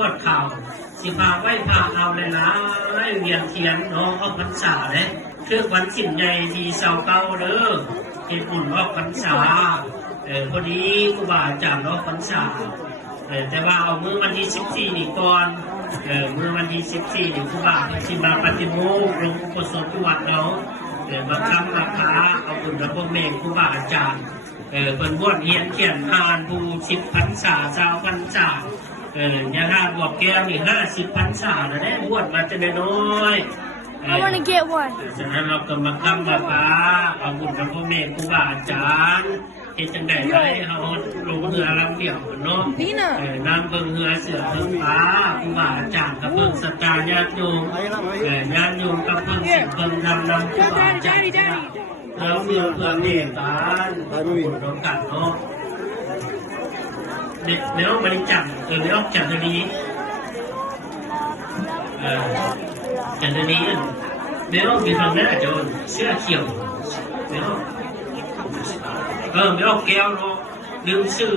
วดเข่าสิพาไหว้พาเอาเลยนะเวียนเทียนเนาะออกพรรษาเลยคือวันสินใหญ่ที่เสาเก้าเด้อเฮ็ดบุญออกพรรษาเออพอดีครูบาอาจารย์ออกพรรษาเออแต่ว่าเอามือวันที่สิบสี่นี่ก่อนเออมือวันที่สิบสี่นี่ครูบาสิมาปฏิโมกข์ลงอุปสมบทวัดเราเออมาคำราคาเอาบุญกับพวกเมงครูบาอาจารย์ เออเป็นบวชเฮียนเขียนอ่านภูสิบพรรษาเจ้าพรรษาเออยาหาบวกแก้วนี่ห้าสิบพรรษาแล้วได้บวชมาจะได้น้อยเอ I อ want to get one. ฉะนั้นเราก็มาค้ำมาพาเอาบุญกับพ่อแม่ครูบาอาจารย์เฮ็ดจังไดได้เขาลงเรือลำเดี่ยวเนาะ Lena. เออนำเบิ่งเรือเสือเบิ่งฟ้าครูบาอาจารย์กับเบิ่งสตาญาติโยมเออญาติโยมกับเบิ่งสิ่งเบิ่งนำนำครูบาอาจารย์ เราเพื่อเรื่อเมตตาบุญร่วมกันเนาะเด็กเดี๋ยวมันจับเออเดี๋ยวจัดดีเออจัดดีเดี๋ยวมีทามน่าจนเสื้อเขียวเดี๋ยวเออเดี๋ยวแก้วเนาะลืมชื่อ